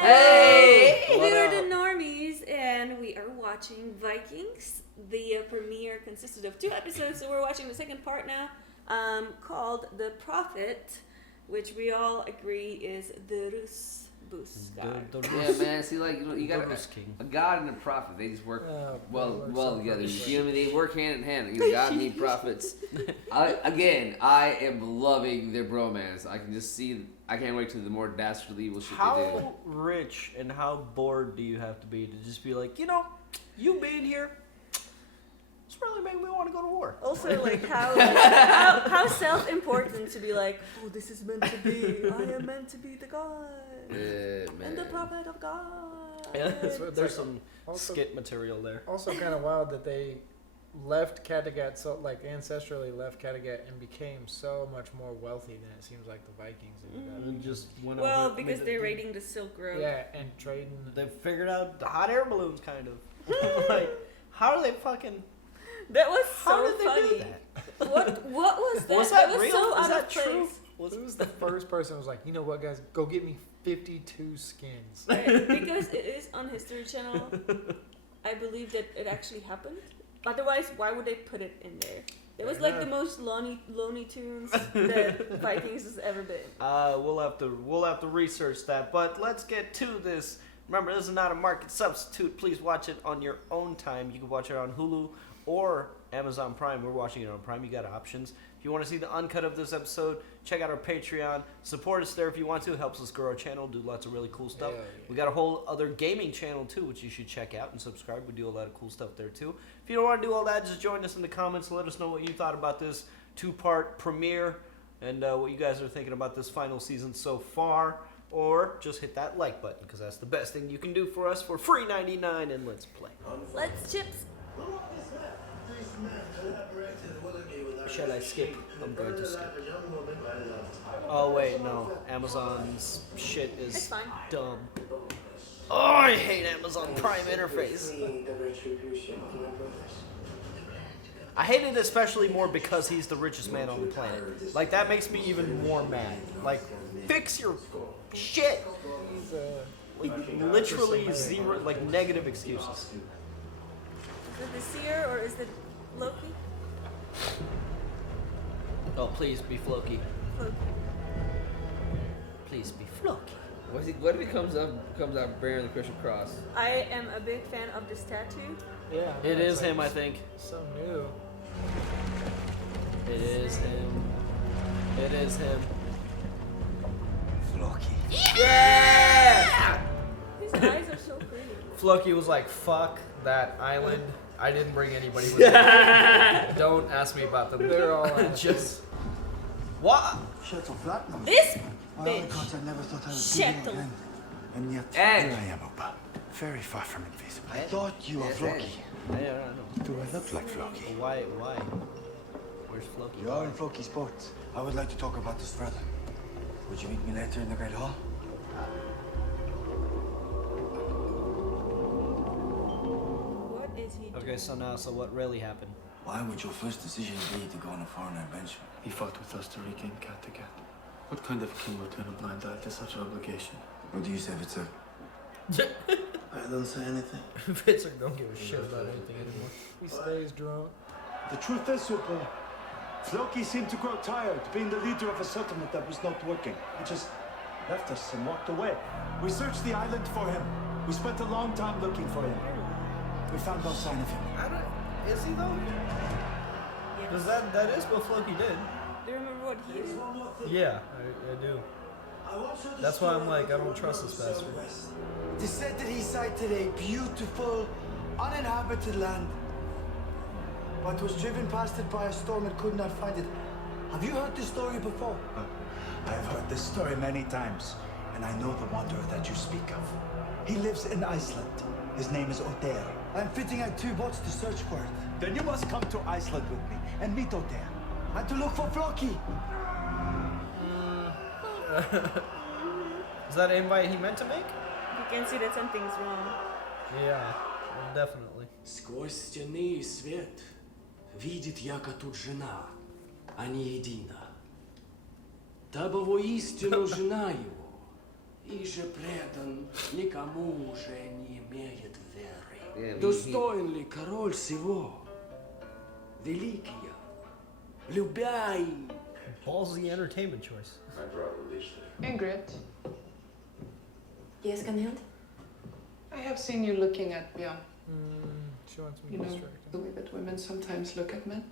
Hey! We are the Normies, and we are watching Vikings. The premiere consisted of 2 episodes, so we're watching the second part now, called The Prophet, which we all agree is the Rus Bus God. Yeah, man. See, like you got a god and a prophet. They just work well together. You feel me? They work hand in hand. You know, God and prophets. I am loving their bromance. I can just see. I can't wait to the more dastardly evil shit they do. How rich and how bored do you have to be to just be like, you being here, it's really making me want to go to war. Also, how self-important to be like, oh, this is meant to be. I am meant to be the God. And the prophet of God. Yeah, there's some skit material there. Also kind of wild that they left Kattegat, so like ancestrally left Kattegat and became so much more wealthy than it seems like the Vikings And just went well, because they're raiding the Silk Road. Yeah, and trading. They figured out the hot air balloons, kind of. Like, how are they fucking... That was so how did funny. they do that? What was that? Was that was real? so Is out that of place. true? Who's the first person who was like, you know what, guys, go get me 52 skins. Right, because it is on History Channel. I believe that it actually happened. Otherwise, why would they put it in there? It was like the most Looney Tunes that Vikings has ever been. We'll have to research that. But let's get to this. Remember, this is not a market substitute. Please watch it on your own time. You can watch it on Hulu or Amazon Prime. We're watching it on Prime. You got options. If you want to see the uncut of this episode, check out our Patreon. Support us there if you want to. It helps us grow our channel, do lots of really cool stuff. Yeah. We got a whole other gaming channel too, which you should check out and subscribe. We do a lot of cool stuff there too. If you don't want to do all that, just join us in the comments. Let us know what you thought about this 2-part premiere and what you guys are thinking about this final season so far. Or just hit that like button, because that's the best thing you can do for us for free 99, and let's play. Let's chips. Shall I skip? I'm going to skip. Oh wait, no. Amazon's shit is dumb. Oh, I hate Amazon Prime interface. I hate it especially more because he's the richest man on the planet. Like, that makes me even more mad. Like, fix your shit. Like, literally zero, like, negative excuses. Is it the Seer or is it Floki? Oh, please be Floki. Floki. Please be Floki. What if he comes out bearing the Christian cross? I am a big fan of this tattoo. Yeah. It is him, I think. So new. It is him. It is him. Floki. Yeah! His eyes are so pretty. Floki was like, fuck that island. I didn't bring anybody with me. Don't ask me about them. They're all just... What? This I never thought I would see Shut you again. And yet, Ed. here I am, Opa. Very far from invisible. I thought you were Floki. I don't know. Do I look like Floki? Why? Where's Floki? You are in Floki's boat. I would like to talk about this further. Would you meet me later in the Great Hall? What is he doing? Okay, so what really happened? Why would your first decision be to go on a foreign adventure? He fought with us to regain Kattegat. What kind of king would turn a blind eye to such obligation? What do you say, Vitzer? I don't say anything. Vitzer don't give a shit about anything anymore. He stays drunk. The truth is, Super, Floki seemed to grow tired being the leader of a settlement that was not working. He just left us and walked away. We searched the island for him. We spent a long time looking for him. We found no sign of him. Is he though? Because that is what Floki did. Do you remember what he did? Yeah, I do. That's why I'm like, I don't trust this bastard. They said that he sighted a beautiful, uninhabited land, but was driven past it by a storm and could not find it. Have you heard this story before? I've heard this story many times, and I know the wanderer that you speak of. He lives in Iceland. His name is Oter. I'm fitting out 2 boats to search for it. Then you must come to Iceland with me and meet Oter. And to look for Floki. Is that an invite he meant to make? You can see that something's wrong. Yeah, definitely. Сквозь стены и свет видит яко тут жена, а не едина. Табово истину жена его, И же предан, никому уже не имеет веры. Yeah, Достоин ли король сего? Великий, любя и... Ballsy entertainment choice. Ingrid, Yes, command? I have seen you looking at Björn. She wants me You to know, distract the way that women sometimes look at men.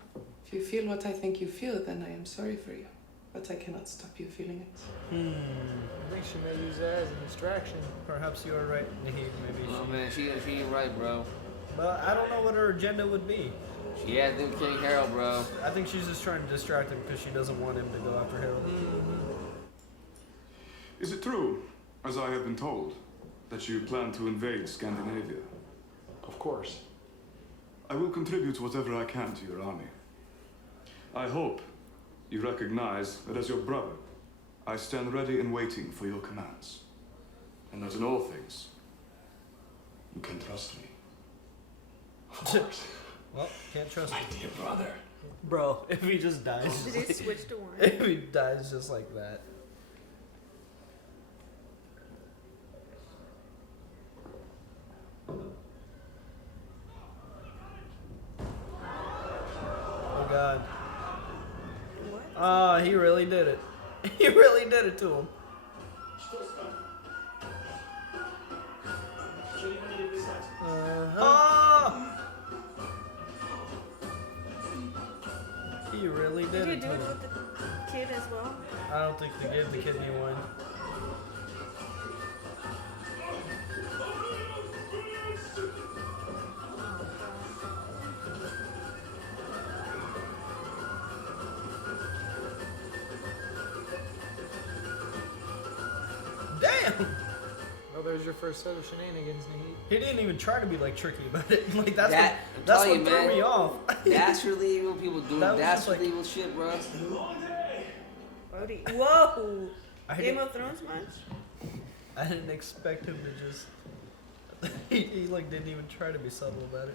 If you feel what I think you feel, then I am sorry for you. But I cannot stop you feeling it. I think she may use that as a distraction. Perhaps you are right, Naheed. Maybe Oh she... man, she ain't right, bro. But I don't know what her agenda would be. She had to do King Harold, bro. I think she's just trying to distract him because she doesn't want him to go after Harold. Is it true, as I have been told, that you plan to invade Scandinavia? Of course. I will contribute whatever I can to your army. I hope you recognize that as your brother, I stand ready and waiting for your commands. And that in all things, you can trust me. Of course. Well, can't trust My him. dear brother. Bro, if he just dies... Did he switch to one? If he dies just like that. Oh god. What? Ah, he really did it. He really did it to him. Ah! He really did Did you it do to it him. with the kid as well? I don't think they gave the kid any one. Damn! Oh, there's your first set of shenanigans, Naheed. He didn't even try to be like tricky about it. Like that's That- what, that's I'm what telling you, threw man. me off. That's really evil people doing That was that's just like- really evil shit, bro. Whoa! I Game didn't, of Thrones much? I didn't expect him to just. He like didn't even try to be subtle about it.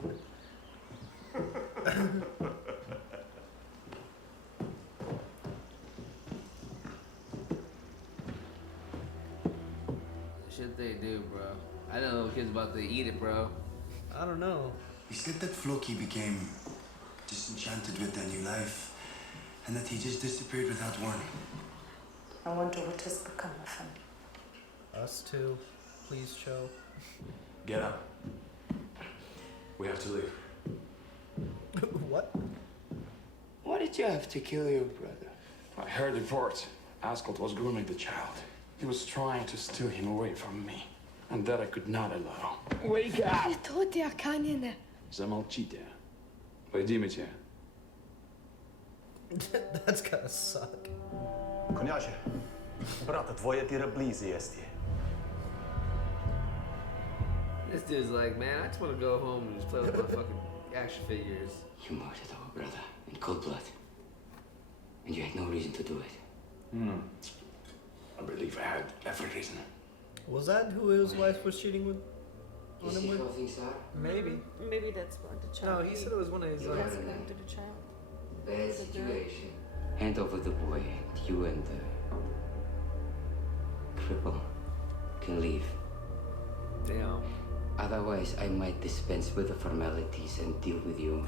Shit they do, bro. I know little kids about to eat it, bro. I don't know. He said that Floki became disenchanted with their new life, and that he just disappeared without warning. I wonder what has become of him. Us too. Please show. Get up. We have to leave. What? Why did you have to kill your brother? I heard reports. Ascot was grooming the child. He was trying to steal him away from me. And that I could not allow. Wake up! Что ты, Аканина? Замолчите. Пойдемте. That's gotta suck. Княже, брата, твоя тиреблизиесть. This dude's like, man, I just want to go home and just play with my fucking action figures. You murdered our brother in cold blood. And you had no reason to do it. I believe I had every reason. Was that who his wife was cheating with? On him with? Maybe. Maybe that's what the child. No, he said it was one of his. He has to to the child. Bad situation. Hand over the boy, and you and the cripple can leave. Damn. Otherwise, I might dispense with the formalities and deal with you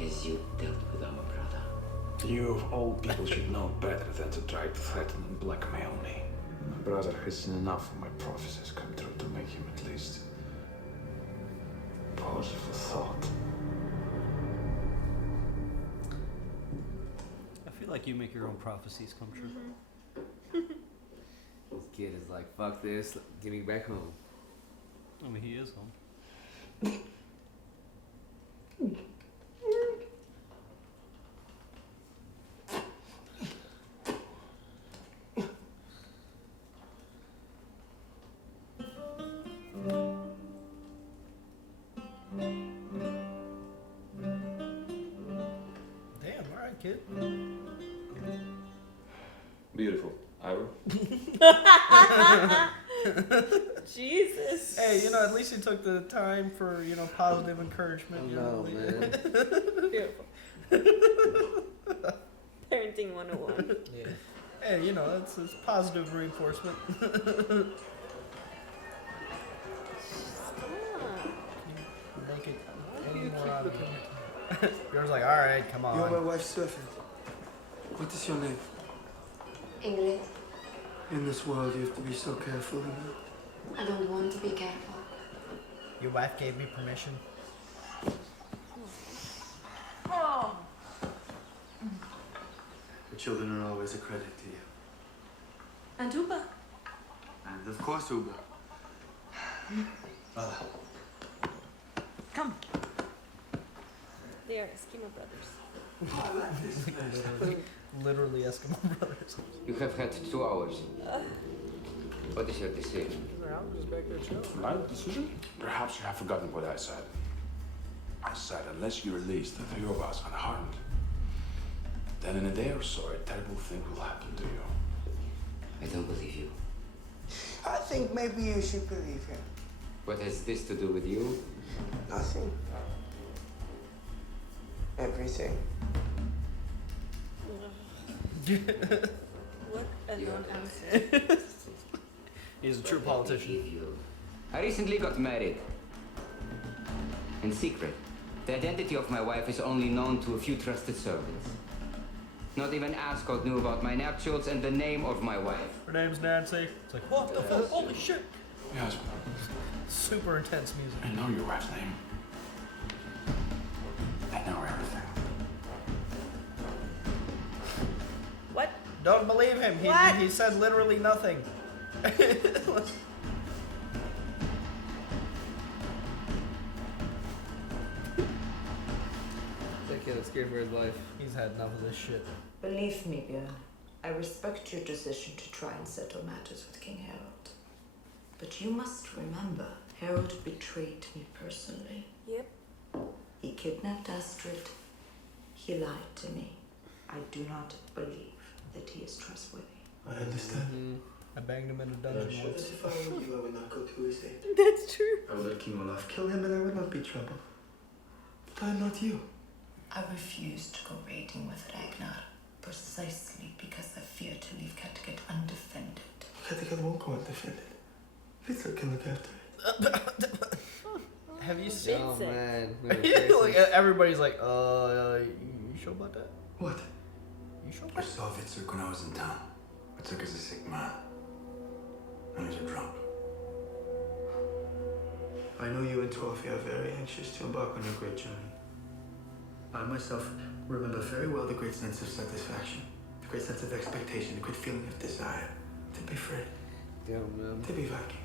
as you dealt with our brother. You of all people should know better than to try to threaten and blackmail me. My brother has seen enough of my prophecies come true to make him at least pause for thought. I feel like you make your own prophecies come true. This kid is like, fuck this, get me back home. I mean, he is home. Damn, alright, kid. Beautiful. Ira? Jesus. Hey, you know, at least he took the time for, you know, positive encouragement. You know, man. Beautiful. Parenting 101. Yeah. Hey, you know, it's positive reinforcement. Bjorn's like, alright, come on. You're my wife's servant. What is your name? Ingrid, In this world, you have to be so careful, you know? I don't want to be careful. Your wife gave me permission. Oh. The children are always a credit to you. And Uba. And of course, Uba. Come. They are Eskimo brothers. Literally Eskimo brothers. You have had 2 hours. What is your decision? I'm just back there chilling. My decision? Perhaps you have forgotten what I said. I said, unless you release the 3 of us unharmed, then in a day or so, a terrible thing will happen to you. I don't believe you. I think maybe you should believe him. What has this to do with you? Nothing. Everything. What a non-answer. He's a true politician. I recently got married. In secret. The identity of my wife is only known to a few trusted servants. Not even Ascot knew about my nuptials and the name of my wife. Her name's Nancy. It's like, what the fuck? Holy shit. Yes, Super intense music. I know your wife's name. I know everything. What? Don't believe him. What? He said literally nothing. That kid is scared for his life. He's had enough of this shit. Believe me, Bjorn, I respect your decision to try and settle matters with King Harold. But you must remember, Harold betrayed me personally. Yep. He kidnapped Astrid. He lied to me. I do not believe that he is trustworthy. I understand. I banged him in a dungeon once. If I were you, I would not go to his aid. That's true. I would let King Olaf kill him and I would not be troubled. But I'm not you. I refuse to go raiding with Ragnar, precisely because I fear to leave Kattegat undefended. Kattegat won't go undefended. Hitler can look after it. Have you seen? Oh man. Like, everybody's like, you sure about that? What? You sure I about saw Witzek when I was in town. Witzek is a sick man. And he's a drunk. I know you and Torfi are very anxious to embark on your great journey. I myself remember very well the great sense of satisfaction, the great sense of expectation, the great feeling of desire to be free, to be Viking.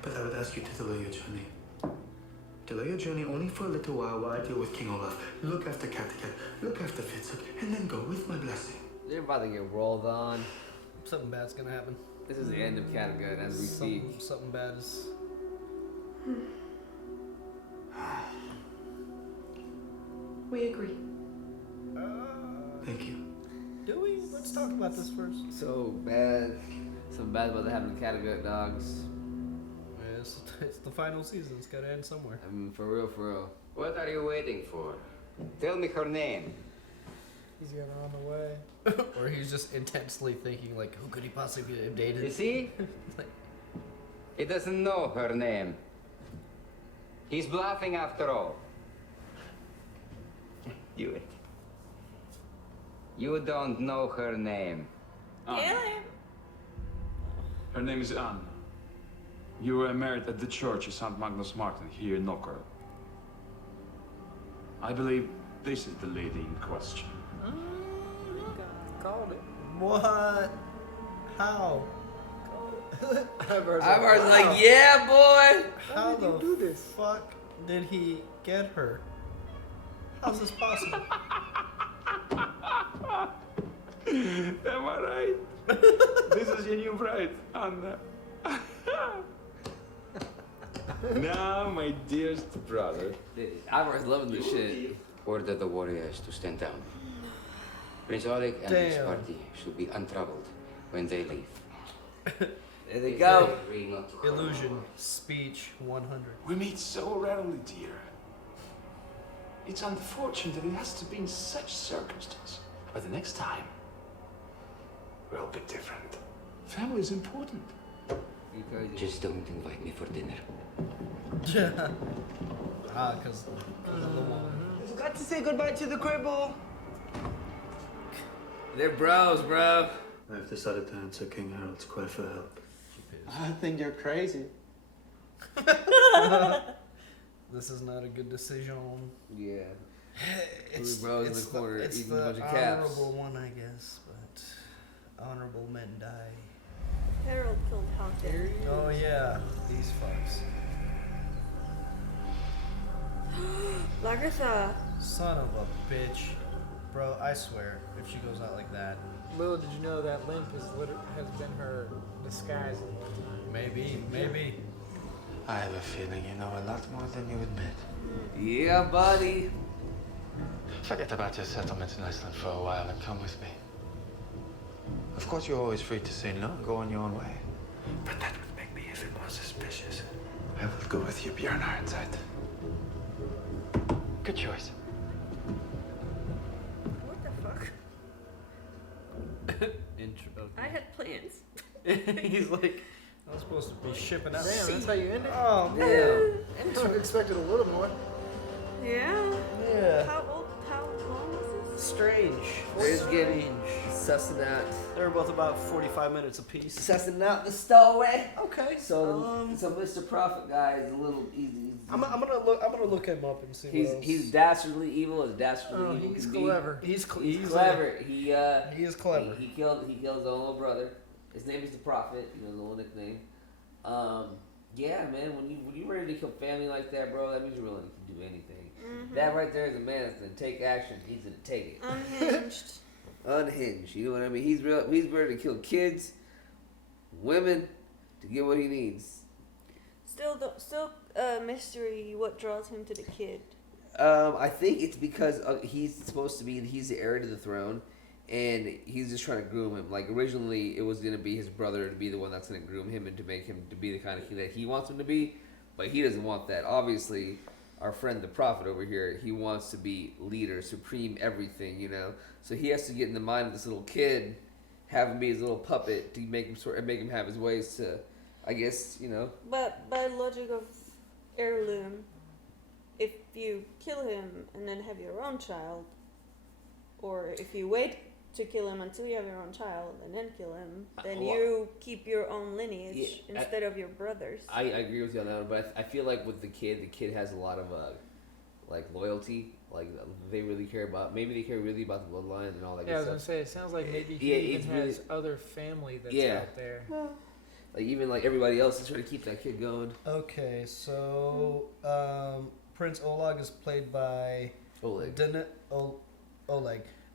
But I would ask you to delay your journey. Delay your journey only for a little while I deal with King Olaf, look after Kattegat, look after Fitzhugh, and then go with my blessing. They're about to get rolled on. Something bad's gonna happen. This is the end of Kattegat as we speak. Something bad is. We agree. Thank you. Do we? Let's talk about this first. So bad. Something bad about to happen to Kattegat, dogs. Yeah, it's the final season. It's gotta end somewhere. I mean, for real, for real. What are you waiting for? Tell me her name. He's got her on the way. Or he's just intensely thinking, like, who could he possibly have dated? You see? He doesn't know her name. He's bluffing after all. Do it. You don't know her name. Kill him. Her name is Anne. You were married at the church of St. Magnus Martin here in Knocker. I believe this is the lady in question. Called it. What? How? Ivar's like, yeah, boy. How the fuck did he get her? How's this possible? Am I right? This is your new bride, Anna. Now, my dearest brother. Ivar's loving this shit. Order the warriors to stand down. Prince Oleg and his party should be untroubled when they leave. There they go. Illusion, speech, 100. We meet so rarely, dear. It's unfortunate that it has to be in such circumstance. But the next time, will be different. Family is important. Just don't invite me for dinner. Because of the woman. Got to say goodbye to the cribble. They're bros, bro. I've decided to answer King Harold's cry for help. I think you're crazy. This is not a good decision. Yeah. It's, bros in the corner it's eating a the bunch of caps. honorable one, I guess, but honorable men die. Harold killed Hawkins. Oh yeah, these fucks. Lagertha. Son of a bitch. Bro, I swear, if she goes out like that. Little did you know that limp has been her disguise. Maybe. I have a feeling you know a lot more than you admit. Yeah, buddy. Forget about your settlement in Iceland for a while and come with me. Of course, you're always free to say no and go on your own way. But that would make me even more suspicious. I will go with you, Bjorn Ironside. Good choice. What the fuck? I had plans. He's like, I was supposed to be shipping out. Damn, that's how you end it? Oh, damn. I should have expected a little more. Yeah. Yeah. How long was this? Strange. It's getting sussing out. They were both about 45 minutes apiece. Sussing out the stowaway. Okay. So Mr. Prophet guy is a little easy. I'm gonna look him up and see. He's dastardly evil as dastardly evil he's can clever. be. He's clever. He is clever. He killed his own little brother. His name is the Prophet. You know, the little nickname. Yeah, man. When you ready to kill family like that, bro, that means you're willing to do anything. Mm-hmm. That right there is a man that's gonna take action. He's gonna take it. Unhinged. Unhinged. You know what I mean? He's ready to kill kids, women, to get what he needs. Still mystery. What draws him to the kid? I think it's because he's the heir to the throne, and he's just trying to groom him. Like originally, it was gonna be his brother to be the one that's gonna groom him and to make him to be the kind of king that he wants him to be, but he doesn't want that. Obviously, our friend the Prophet over here, he wants to be leader, supreme, everything, you know. So he has to get in the mind of this little kid, have him be his little puppet to make him have his ways to, I guess, you know. But by logic of heirloom, if you kill him and then have your own child, or if you wait to kill him until you have your own child and then kill him, then you keep your own lineage instead of your brother's. I agree with you on that one, but I feel like with the kid has a lot of like loyalty. Like they really care about. Maybe they care really about the bloodline and all that. Yeah, I was good gonna stuff. say it sounds like maybe he even has other family that's out there. Like even like everybody else is trying to keep that kid going. Okay, so Prince Oleg is played by Oleg.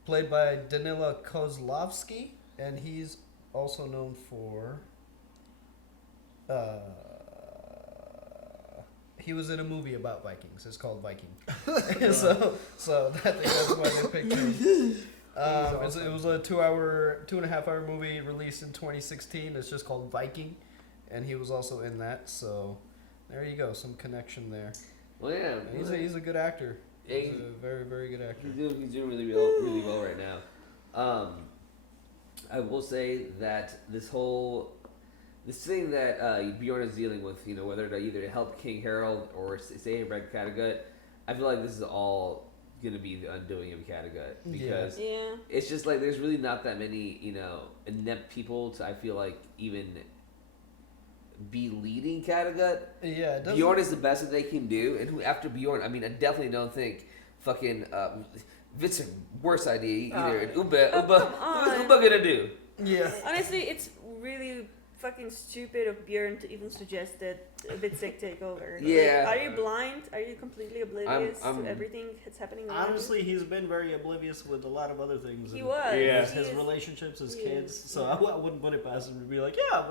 Played by Danila Kozlovsky, and he's also known for. He was in a movie about Vikings. It's called Viking. so I think that's why they picked him. It was a 2.5 hour movie released in 2016. It's just called Viking, and he was also in that. So there you go, some connection there. Well, yeah, he's a good actor. Yeah, he's a very, very good actor. He's doing really well right now. I will say that this thing that Bjorn is dealing with, you know, whether to either help King Harold or save him back Kattegat, I feel like this is all gonna be the undoing of Kattegat because it's just like there's really not that many, you know, inept people to, I feel like, even be leading Kattegat. Yeah, Bjorn is the best that they can do, and after Bjorn, I mean, I definitely don't think fucking Vincent worst idea either. And Uba, what's Uba gonna do? Yeah. Honestly, it's really fucking stupid of Bjorn to even suggest that Vitzek take over. Yeah. Like, are you blind? Are you completely oblivious to everything that's happening around Honestly, he's been very oblivious with a lot of other things. He was. Yeah. His relationships, his kids. So I wouldn't put it past him to be like, yeah,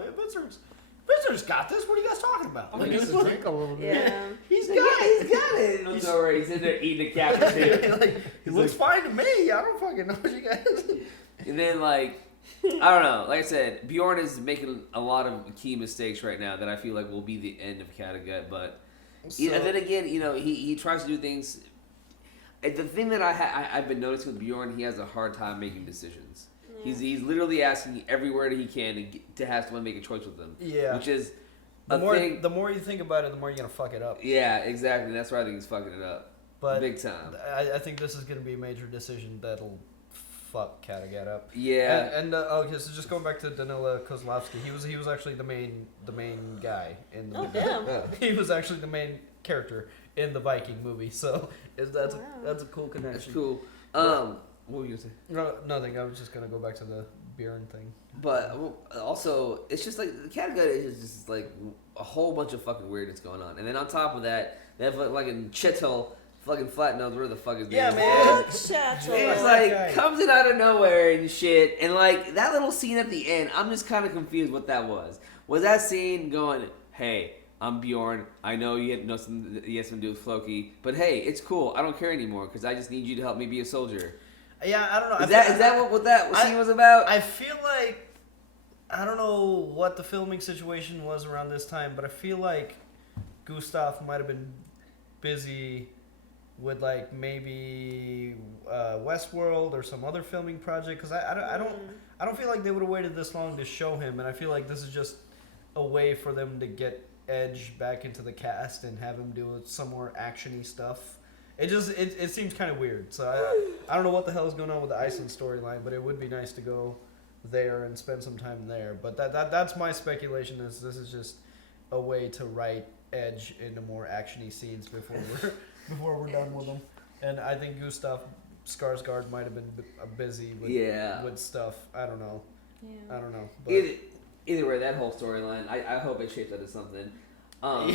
Vincent's got this. What are you guys talking about? I mean, drink a little bit. Yeah. He's got it. He's already he's in there eating the cabbage. He looks fine to me. I don't fucking know what you guys. And then like, I don't know. Like I said, Bjorn is making a lot of key mistakes right now that I feel like will be the end of Kattegat. But and then again, you know, he tries to do things. And the thing that I've been noticing with Bjorn, he has a hard time making decisions. He's literally asking everywhere that he can to have someone make a choice with him. Yeah. Which is the more you think about it, the more you're gonna fuck it up. Yeah, exactly. That's why I think he's fucking it up. But big time. I think this is gonna be a major decision that'll fuck Kattegat up. Yeah. And okay, so just going back to Danila Kozlovsky, he was actually the main guy in the movie. Damn. He was actually the main character in the Viking movie. So that's a cool connection. That's cool. What were you gonna say? No, nothing. I was just gonna go back to the Bjorn thing. But also, it's just like Kattegat is just like a whole bunch of fucking weirdness going on, and then on top of that, they have like a Chittle, fucking flat nose. Where the fuck is yeah, name? man. It's like comes in out of nowhere and shit, and like that little scene at the end. I'm just kind of confused what that was. Was that scene going, hey, I'm Bjorn. I know you had something to do with Floki, but hey, it's cool. I don't care anymore because I just need you to help me be a soldier. Yeah, I don't know. Is that what that scene was about? I feel like I don't know what the filming situation was around this time, but I feel like Gustav might have been busy with like maybe Westworld or some other filming project because I don't feel like they would have waited this long to show him, and I feel like this is just a way for them to get Edge back into the cast and have him do some more actiony stuff. It seems kind of weird. So I don't know what the hell is going on with the Iceland storyline, but it would be nice to go there and spend some time there. But that's my speculation. Is this is just a way to write Edge into more actiony scenes before we're done with him. And I think Gustav Skarsgård might have been busy with stuff. I don't know. Yeah. I don't know. But either way, that whole storyline, I hope it shapes into something.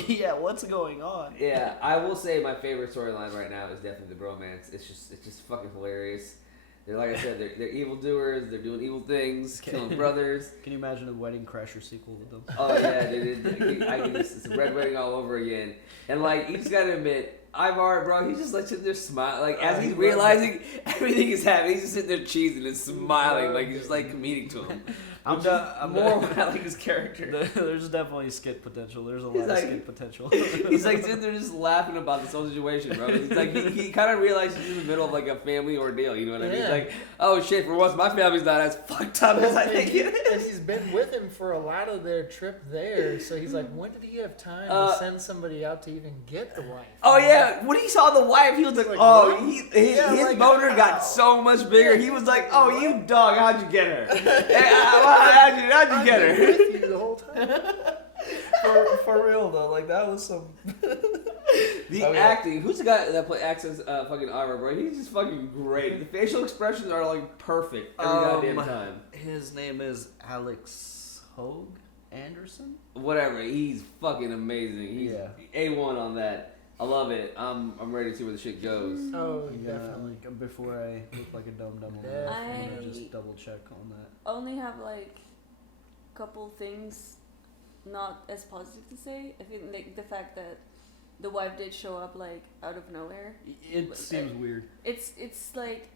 Yeah, what's going on? Yeah, I will say my favorite storyline right now is definitely the bromance. It's just fucking hilarious. They're like I said, they're evildoers. They're doing evil things, killing brothers. Can you imagine a Wedding Crasher sequel with them? Oh yeah, it's a Red Wedding all over again. And like you just gotta admit, Ivar, bro, he's just like sitting there smiling, like as he's realizing everything is happening, he's just sitting there cheesing and smiling, like he's just like comedic to him. I'm more I like his character. There's definitely skit potential. There's a lot of skit potential. He's like sitting there just laughing about this whole situation, bro. He's like he kind of realized he's in the middle of like a family ordeal. You know what I mean? He's like, oh shit, for once my family's not as fucked up as I think it is. And he's been with him for a lot of their trip there, so he's like, when did he have time to send somebody out to even get the wife? Oh yeah, when he saw the wife, he was like oh, his boner got so much bigger. He was like, oh, you dog, how'd you get her? How'd you get her? With you the whole time. For real though, like that was some. Acting. Who's the guy that acts as fucking Ivar, bro? He's just fucking great. The facial expressions are like perfect every goddamn time. His name is Alex Hogue Anderson. Whatever. He's fucking amazing. He's A1 on that. I love it. I'm ready to see where the shit goes. Oh, definitely. Before I look like a dumb, I'm gonna just double check on that. Only have like a couple things not as positive to say. I think like the fact that the wife did show up like out of nowhere. It seems weird. It's like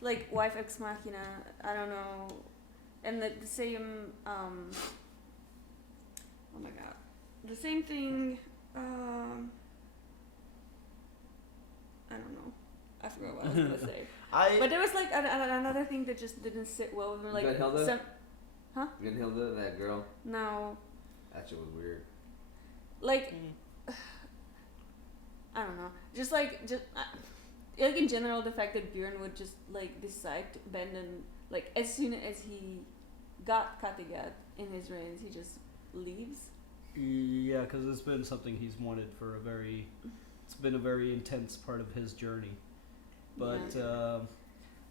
like wife ex machina. I don't know, and the same. Oh my god, the same thing. I don't know. I forgot what I was gonna say. But there was like another thing that just didn't sit well with me. Like Huh? Gunhilda, that girl? No. That shit was weird. Like, I don't know. Just like in general, the fact that Bjorn would just like decide to bend and like as soon as he got Kattegat in his reins, he just leaves. Yeah, because it's been something he's wanted for it's been a very intense part of his journey. But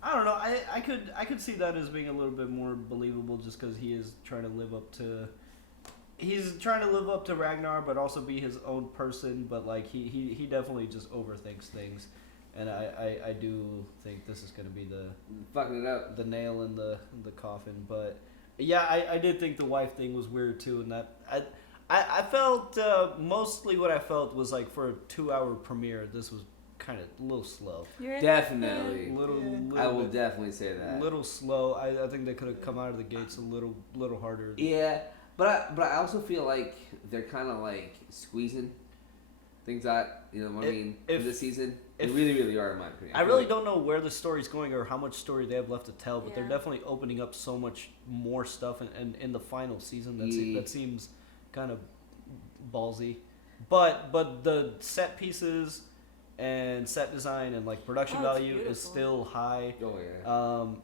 I don't know. I could see that as being a little bit more believable, just because he is trying to live up to. He's trying to live up to Ragnar, but also be his own person. But like he definitely just overthinks things, and I do think this is gonna be the fucking it up, the nail in the coffin. But yeah, I did think the wife thing was weird too, and that I felt mostly what I felt was like for a 2-hour premiere, this was kind of a little slow. Definitely. Little I will definitely say that. A little slow. I think they could have come out of the gates a little harder. Yeah, but I also feel like they're kind of like squeezing things out. You know what I mean? For this season, they really are, in my opinion. I really don't know where the story's going or how much story they have left to tell, but they're definitely opening up so much more stuff, and in the final season that seems ballsy. But the set pieces and set design and like production value is still high. Oh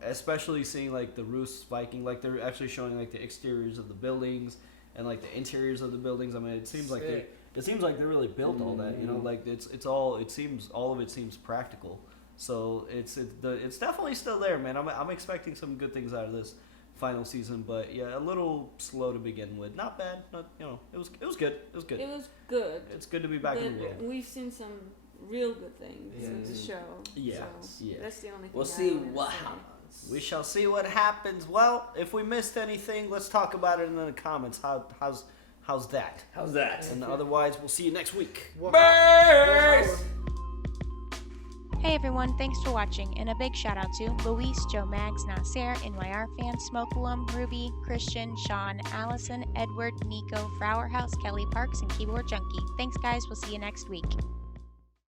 yeah. Especially seeing like the Rus Viking, like they're actually showing like the exteriors of the buildings and like the interiors of the buildings. I mean, it seems like they really built all that. You know, like all of it seems practical. So it's definitely still there, man. I'm expecting some good things out of this final season, but yeah, a little slow to begin with. Not bad. Not, you know, it was good. It was good. It was good. It's good to be back in the world. We've seen some real good things in the show. Yeah. So that's the only thing. We'll see what happens. We shall see what happens. Well, if we missed anything, let's talk about it in the comments. How's that? How's that? And otherwise, we'll see you next week. Bears! Hey everyone, thanks for watching, and a big shout out to Luis, Joe Mags, Nasser, NYR Fan, Smokeum, Ruby, Christian, Sean, Allison, Edward, Nico, Flower House, Kelly Parks, and Keyboard Junkie. Thanks guys, we'll see you next week.